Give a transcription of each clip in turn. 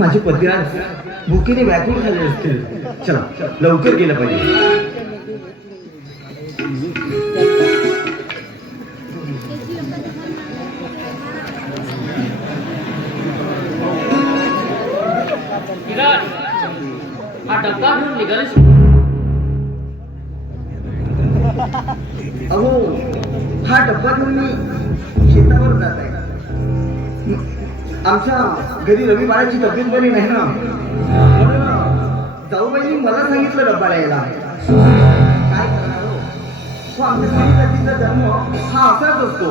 माझे पती आज भुकेने व्याकुळ झाले असतील. चला लवकर गेलं पाहिजे. हा डब्बा घेऊन निघालीस? अहो हा डब्बा घेऊन मी शेतावर जात आहे. आमच्या घरी रवी बाळाची तब्येत बरी नाही ना, जाऊबाईंनी मला सांगितलं डब्बा द्यायला. काय करणार हो? तो आमच्या स्त्री जातीचा जन्म हा असाच असतो.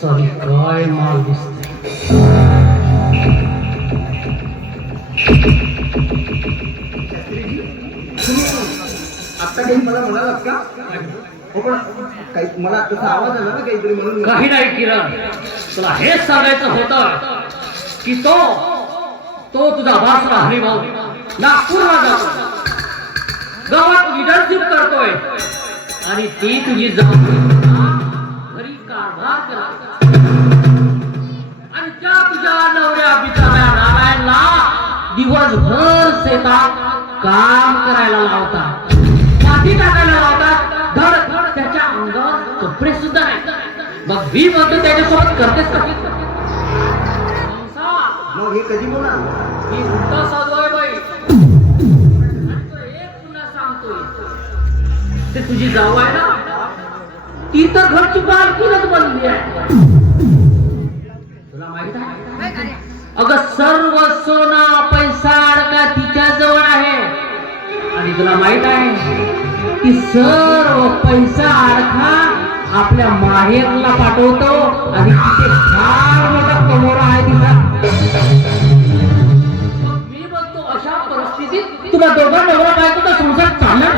सॉरी काय माल दिसते. आता काही मला म्हणालात का? हो पण काही मला तसा आवाज आला ना काहीतरी म्हणून. काही नाही किरण, तुला हेच सांगायचं होतं की तो तुझा वासरा हरिभाऊ नागपूरला जातो, गावात लिडरशिप करतोय आणि ती तुझी घरी कारभार करते. आणि त्या तुझ्या नवऱ्या बिचाऱ्या नारायणला दिवसभर शेतात काम करायला लावतात, माती टाकायला लावतात, धड त्याच्या अंगावर कपडे सुद्धा नाही. मग मी म्हणतो त्याच्यासोबत करतेस का? मग हे कधी बोला? मी उलटा साधू आहे बाई. एक तुला सांगतोय, ते तुझी जाऊ आहे ना, ती तर घरची बालकीनच बनली आहे. तुला माहित आहे? अगं सर्व सोना पैसा अडका तिच्या जवळ आहे. आणि तुला माहित आहे की सर्व पैसा अडका आपल्या माहेरला पाठवतो आणि तिथे फार मोठा कमोरा आहे तिचा. मी बघतो अशा परिस्थितीत तुला दोघं नवरा बायकोचा संसार चालणार.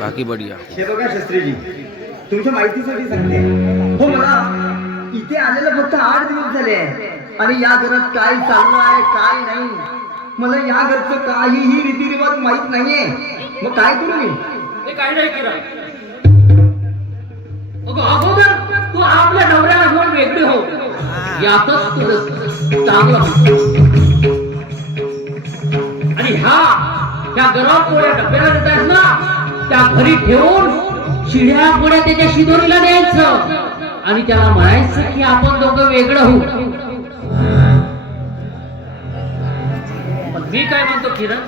बाकी बढिया. हे बघा शास्त्रीजी, तुमच्या माहितीसाठी सांगते हो. मला इथे आलेलं फक्त 8 दिवस झाले आणि या घरात काय चालू आहे काय नाही मला या घरचं काहीही रीतिरिवाज माहित नाहीये. मग काय करू मी? हे काही नाही केलं. अगोदर तू आपल्या नवऱ्याला घेऊन वेगळी हो, यातच तुझं चांगलं. आणि त्या गरम पोळ्या डब्याला देतात ना, त्या घरी ठेवून शिड्या पोळ्या त्याच्या शिदोरीला द्यायचं आणि त्याला म्हणायचं की आपण दोघं वेगळं होऊ. मी काय म्हणतो किरण,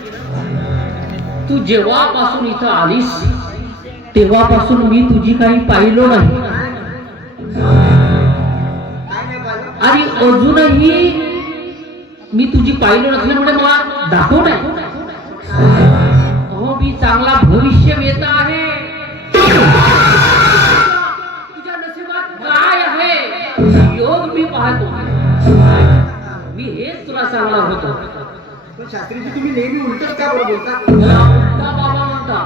तू जेव्हापासून इथं आलीस तेव्हापासून मी तुझी काही पाहिलो नाही आणि अजूनही मी तुझी पाहिलो नसल्यामुळे मला दाखव नाही. हो, मी चांगला भविष्य येत आहे. तुझ्या नशिबात काय आहे योग मी पाहतो. मी हेच तुला सांगणार होतो. शास्त्रीजी तुम्ही नेहमी उलटच का बरं बोलता? उलटा बाबा म्हणता.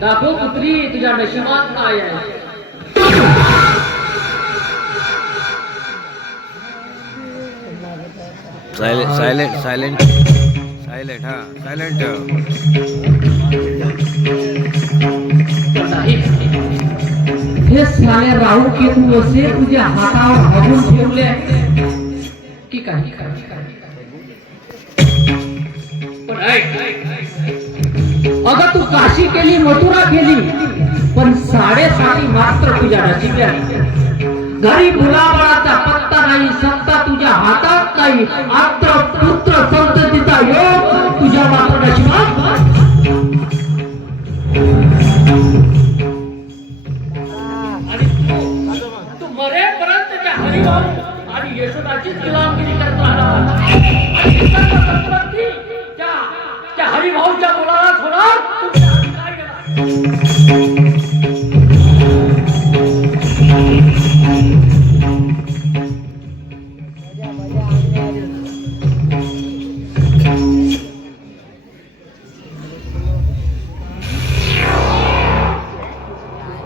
दाखव पुत्री तुझ्या नशिबात काय आहे. Silent silent silent. हा सायलेंट. हे सारे राहू केतू असे तुझ्या हातावर हागून ठेवले की काही. पण अगं तू काशी केली मथुरा केली पण 7.5 मात्र तुझ्या नशिबात. घरी मुलाबाळाचा पत्ता नाही, सत्ता तुझ्या हातात नाही, आत्र पुत्र संततीचा योग तुझ्या मात्र नशिबात. आणि तू मरेपर्यंत त्या हरिभाऊ आणि यशोदाची गुलामगिरी करत राहणार. त्या हरिभाऊच्या मुलालाच होणार.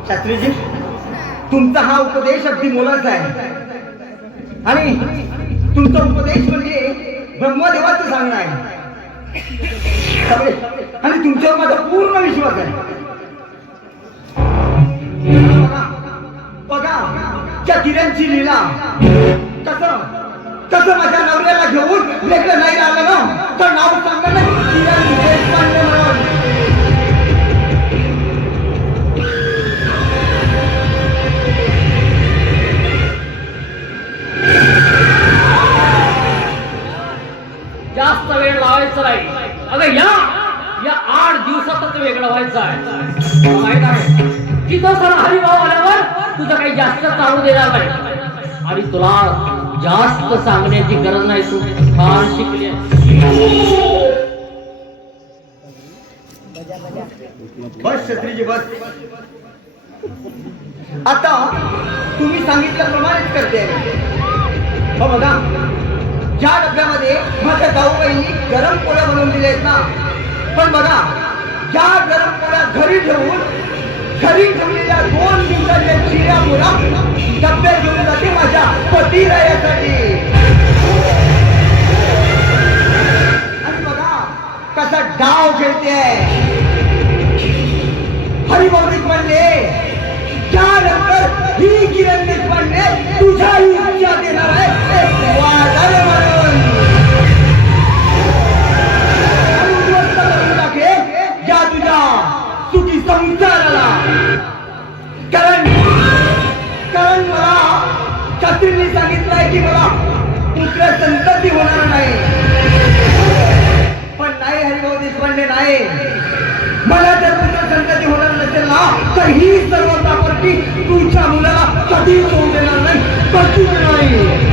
शास्त्रीजी, तुमचा हा उपदेश अगदी मोलाचा आहे आणि तुमचा उपदेश म्हणजे ब्रह्मदेवाचं सांगणं आहे. आणि तुमच्यावर माझा पूर्ण विश्वास आहे. बघा त्या किरणची लीला कसं कसं माझ्या नवऱ्याला घेऊन वेगळं नाही राहिलं ना तर नाव सांगा ना किरण देशपांडे म्हणून. जास्त वेळ लावायचा नाही. अगं या 8 दिवसातच वेगळं व्हायचं आहे. मला माहित आहे की तो सण हरिभाऊ आल्यावर तुझं काही जास्त चालू देणार नाही आणि तुला जास्त सांगण्याची गरज नाही. तू फार शिकली बस छत्रीजी बस. आता तुम्ही सांगितल्याप्रमाणेच करते. हो बघा ज्या डब्यामध्ये माझ्या जाऊबाईंनी गरम पोळ्या बनवून दिल्या आहेत ना पण बघा ज्या गरम पोळ्या घरी ठेवलेल्या 2 दिवसाच्या चिऱ्या मुला डब्यात घेऊन जाते माझ्या पतिरायासाठी. आणि बघा कसा डाव खेळते. हरिभाऊ देशपांडे त्यानंतर ही किरण देशपांडे तुझ्या इच्छा देणार आहे वादाला म्हणून. आणि उद्ध्वस्त करून टाकेल या तुझ्या सुखी संसाराला. कारण मला शास्त्रींनी सांगितलंय की मला पुत्र संतती होणार नाही. पण नाही हरिभाऊ देशपांडे नाही. मला जर पुत्र संतती होणार नसेल ना तर ही सर्व प्रॉपर्टी तुझ्या मुलाला कधीच होऊ देणार नाही. कधीच नाही.